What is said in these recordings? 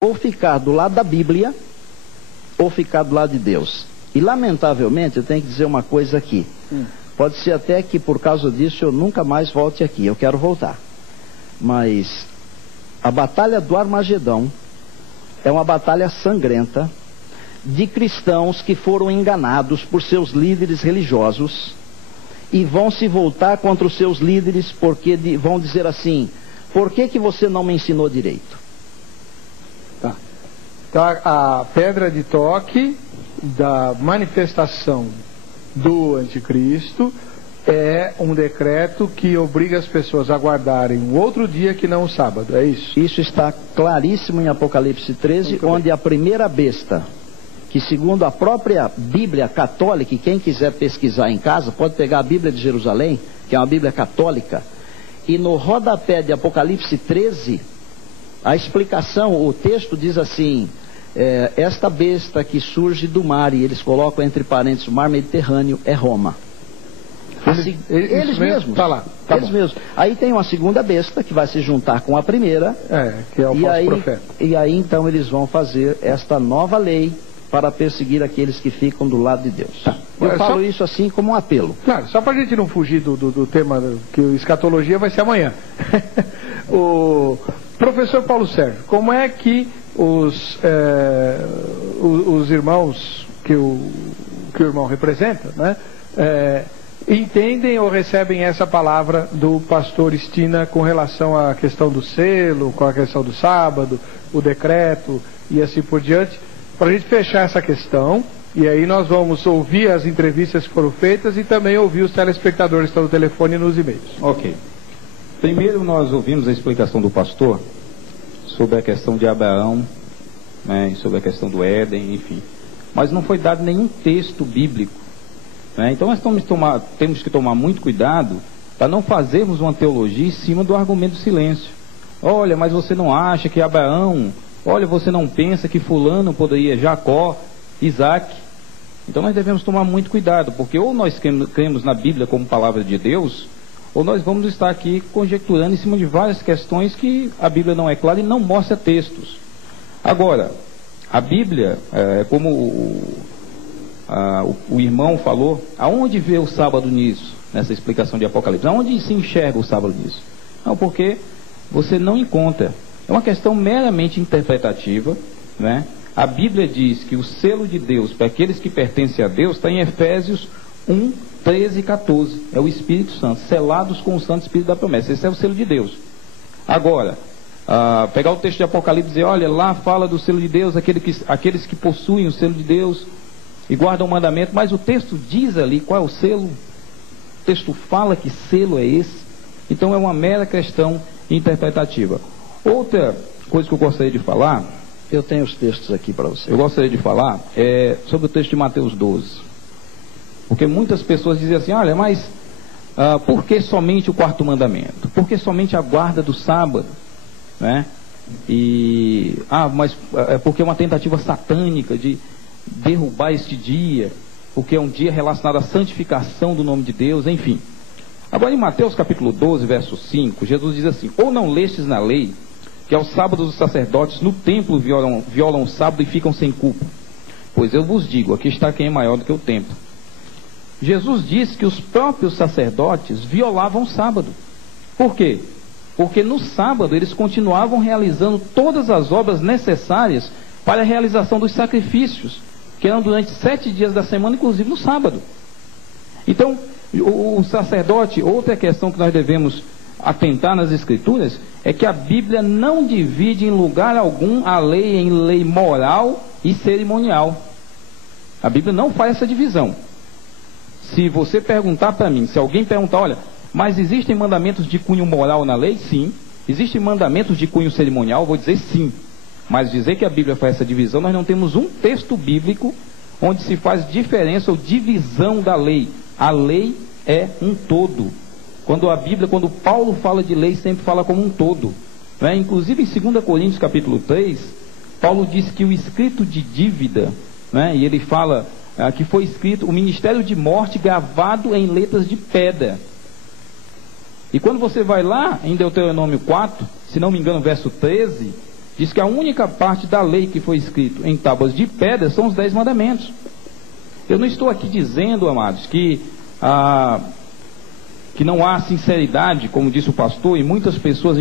ou ficar do lado da Bíblia, ou ficar do lado de Deus. E lamentavelmente, eu tenho que dizer uma coisa aqui. Pode ser até que por causa disso eu nunca mais volte aqui, eu quero voltar. Mas a batalha do Armagedão é uma batalha sangrenta de cristãos que foram enganados por seus líderes religiosos e vão se voltar contra os seus líderes porque vão dizer assim: por que você não me ensinou direito? Tá. Então a pedra de toque da manifestação do anticristo é um decreto que obriga as pessoas a guardarem um outro dia que não o sábado, é isso? Isso está claríssimo em Apocalipse 13, onde a primeira besta, que segundo a própria Bíblia católica, e quem quiser pesquisar em casa, pode pegar a Bíblia de Jerusalém, que é uma Bíblia católica, e no rodapé de Apocalipse 13, a explicação, o texto diz assim: esta besta que surge do mar, e eles colocam entre parênteses o mar Mediterrâneo, é Roma. Assim, eles mesmos. Tá lá, tá eles bom. mesmos. Aí tem uma segunda besta que vai se juntar com a primeira. Que é o falso profeta. E aí então eles vão fazer esta nova lei para perseguir aqueles que ficam do lado de Deus. Tá. Eu falo isso assim como um apelo. Claro, só para a gente não fugir do tema, que a escatologia vai ser amanhã. O professor Paulo Sérgio, como é que os irmãos que o irmão representa, né, entendem ou recebem essa palavra do pastor Estina com relação à questão do selo, com a questão do sábado, o decreto e assim por diante, para a gente fechar essa questão, e aí nós vamos ouvir as entrevistas que foram feitas e também ouvir os telespectadores que estão no telefone e nos e-mails. Ok. Primeiro nós ouvimos a explicação do pastor sobre a questão de Abraão, né, sobre a questão do Éden, enfim. Mas não foi dado nenhum texto bíblico. Né? Então nós temos que tomar muito cuidado para não fazermos uma teologia em cima do argumento do silêncio. Olha, mas você não acha que Abraão... Olha, você não pensa que fulano poderia, Jacó, Isaac. Então nós devemos tomar muito cuidado, porque ou nós cremos na Bíblia como palavra de Deus, ou nós vamos estar aqui conjecturando em cima de várias questões que a Bíblia não é clara e não mostra textos. Agora, a Bíblia, como o irmão falou, aonde vê o sábado nisso, nessa explicação de Apocalipse? Aonde se enxerga o sábado nisso? Não, porque você não encontra. É uma questão meramente interpretativa, né? A Bíblia diz que o selo de Deus para aqueles que pertencem a Deus está em Efésios 1, 13 e 14. É o Espírito Santo, selados com o Santo Espírito da promessa. Esse é o selo de Deus. Agora, pegar o texto de Apocalipse e dizer, olha, lá fala do selo de Deus, aqueles que possuem o selo de Deus e guardam o mandamento, mas o texto diz ali qual é o selo. O texto fala que selo é esse. Então é uma mera questão interpretativa. Outra coisa que eu gostaria de falar, eu tenho os textos aqui para você. Eu gostaria de falar sobre o texto de Mateus 12. Porque muitas pessoas dizem assim, olha, mas por que somente o quarto mandamento? Por que somente a guarda do sábado? Né? Mas é porque é uma tentativa satânica de derrubar este dia, porque é um dia relacionado à santificação do nome de Deus, enfim. Agora em Mateus capítulo 12, verso 5, Jesus diz assim: ou não lestes na lei que aos sábados os sacerdotes no templo violam o sábado e ficam sem culpa? Pois eu vos digo, aqui está quem é maior do que o templo. Jesus disse que os próprios sacerdotes violavam o sábado. Por quê? Porque no sábado eles continuavam realizando todas as obras necessárias para a realização dos sacrifícios, que eram durante 7 dias da semana, inclusive no sábado. Então, o sacerdote, outra questão que nós devemos atentar nas escrituras, é que a Bíblia não divide em lugar algum a lei em lei moral e cerimonial. A Bíblia não faz essa divisão. Se você perguntar para mim, se alguém perguntar, olha, mas existem mandamentos de cunho moral na lei? Sim. Existem mandamentos de cunho cerimonial? Vou dizer sim. Mas dizer que a Bíblia faz essa divisão, nós não temos um texto bíblico onde se faz diferença ou divisão da lei. A lei é um todo. Quando Paulo fala de lei, sempre fala como um todo. Né? Inclusive em 2 Coríntios capítulo 3, Paulo diz que o escrito de dívida, né? E ele fala que foi escrito o ministério de morte gravado em letras de pedra. E quando você vai lá em Deuteronômio 4, se não me engano, verso 13, diz que a única parte da lei que foi escrito em tábuas de pedra são os 10 mandamentos. Eu não estou aqui dizendo, amados, que não há sinceridade, como disse o pastor, em muitas pessoas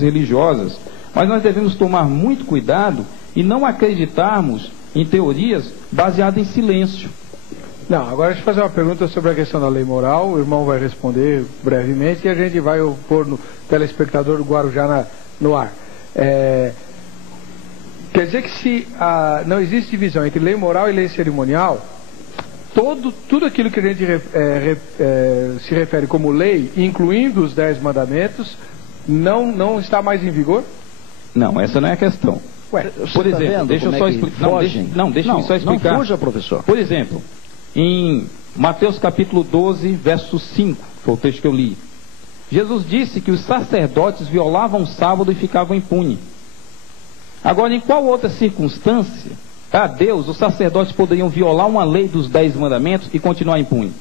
religiosas, mas nós devemos tomar muito cuidado e não acreditarmos em teorias baseadas em silêncio. Não, agora deixa eu fazer uma pergunta sobre a questão da lei moral. O irmão vai responder brevemente e a gente vai pôr no telespectador do Guarujá no ar. Quer dizer que se não existe divisão entre lei moral e lei cerimonial, tudo aquilo que a gente se refere como lei, incluindo os 10 mandamentos, não está mais em vigor? Não, essa não é a questão. Por exemplo, deixa eu só explicar. Deixa eu só explicar. Não fuja, professor. Por exemplo, em Mateus capítulo 12, verso 5, foi o texto que eu li. Jesus disse que os sacerdotes violavam o sábado e ficavam impunes. Agora, em qual outra circunstância, a Deus, os sacerdotes poderiam violar uma lei dos 10 mandamentos e continuar impune?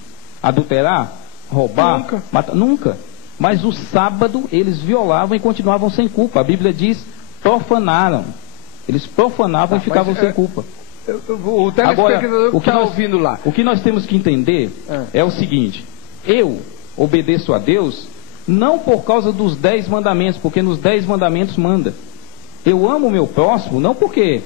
Adulterar? Roubar? Nunca. Matar? Nunca. Mas o sábado eles violavam e continuavam sem culpa. A Bíblia diz, profanaram. Eles profanavam e ficavam sem culpa. O telespectador que está ouvindo lá. O que nós temos que entender é o seguinte: eu obedeço a Deus não por causa dos 10 mandamentos, porque nos 10 mandamentos manda. Eu amo o meu próximo não porque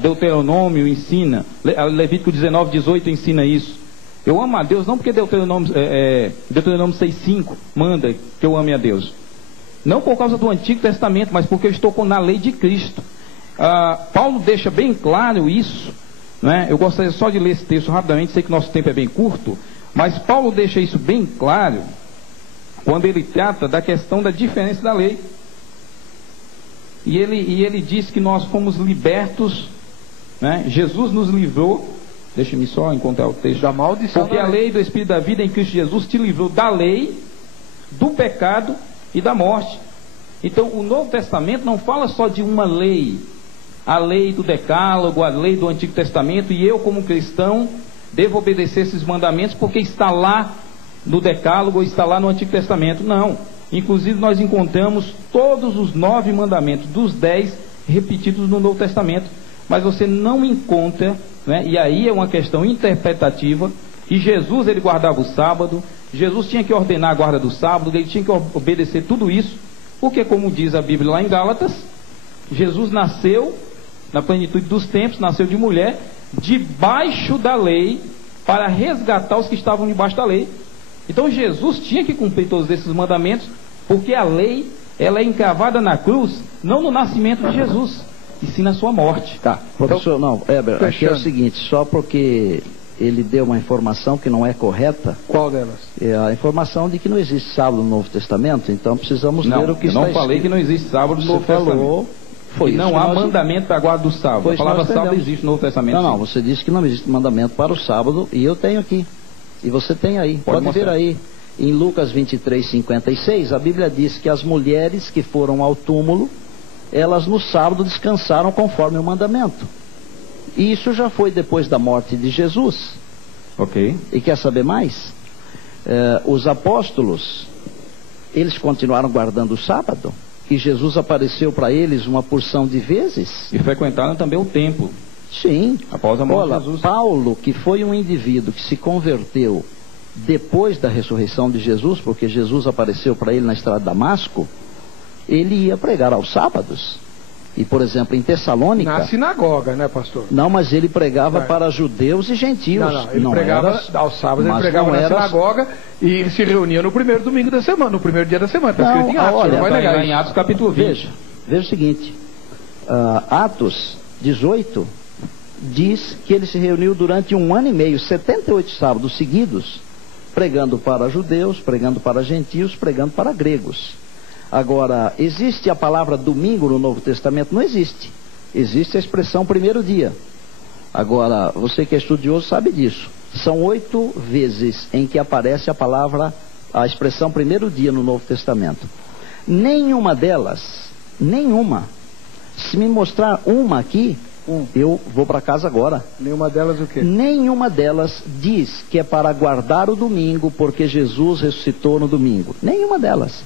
Deuteronômio ensina, Levítico 19, 18 ensina isso. Eu amo a Deus não porque Deuteronômio 6,5 manda que eu ame a Deus. Não por causa do Antigo Testamento, mas porque eu estou na lei de Cristo. Paulo deixa bem claro isso, né? Eu gostaria só de ler esse texto rapidamente, sei que nosso tempo é bem curto, mas Paulo deixa isso bem claro quando ele trata da questão da diferença da lei. E ele diz que nós fomos libertos, né? Jesus nos livrou, deixa-me só encontrar o texto, da maldição, porque a lei do Espírito da vida em Cristo Jesus te livrou da lei, do pecado e da morte. Então o Novo Testamento não fala só de uma lei, a lei do Decálogo, a lei do Antigo Testamento, e eu como cristão devo obedecer esses mandamentos porque está lá no Decálogo, está lá no Antigo Testamento. Não, inclusive nós encontramos todos os 9 mandamentos dos 10 repetidos no Novo Testamento, mas você não encontra, né? E aí é uma questão interpretativa. E Jesus, ele guardava o sábado, Jesus tinha que ordenar a guarda do sábado, ele tinha que obedecer tudo isso, porque como diz a Bíblia lá em Gálatas, Jesus nasceu na plenitude dos tempos, nasceu de mulher, debaixo da lei, para resgatar os que estavam debaixo da lei. Então Jesus tinha que cumprir todos esses mandamentos, porque a lei, ela é encravada na cruz, não no nascimento de Jesus, e sim na sua morte. Tá, professor, não, Heber, aqui é o seguinte, só porque ele deu uma informação que não é correta. Qual delas? É a informação de que não existe sábado no Novo Testamento, então precisamos ler o que está escrito. Eu não falei que não existe sábado no Novo Testamento. Foi isso não há mandamento para a guarda do sábado. A palavra sábado existe no Novo Testamento. Não, você disse que não existe mandamento para o sábado, e eu tenho aqui. E você tem aí. Pode ver aí. Em Lucas 23, 56, a Bíblia diz que as mulheres que foram ao túmulo, elas no sábado descansaram conforme o mandamento. E isso já foi depois da morte de Jesus. Ok. E quer saber mais? Os apóstolos, eles continuaram guardando o sábado. E Jesus apareceu para eles uma porção de vezes. E frequentaram também o templo. Sim. Após a morte de Jesus. Paulo, que foi um indivíduo que se converteu depois da ressurreição de Jesus, porque Jesus apareceu para ele na estrada de Damasco, ele ia pregar aos sábados. E, por exemplo, em Tessalônica... Na sinagoga, né, pastor? Não, mas ele pregava para judeus e gentios. Não, ele pregava aos sábados, ele pregava na sinagoga e ele se reunia no primeiro domingo da semana, no primeiro dia da semana. Está escrito em Atos, olha, não vai negar em Atos capítulo 20. Veja o seguinte, Atos 18 diz que ele se reuniu durante 1 ano e meio, 78 sábados seguidos, pregando para judeus, pregando para gentios, pregando para gregos. Agora, existe a palavra domingo no Novo Testamento? Não existe. Existe a expressão primeiro dia. Agora, você que é estudioso sabe disso. São 8 vezes em que aparece a expressão primeiro dia no Novo Testamento. Nenhuma delas, se me mostrar uma aqui, eu vou para casa agora. Nenhuma delas o quê? Nenhuma delas diz que é para guardar o domingo porque Jesus ressuscitou no domingo. Nenhuma delas.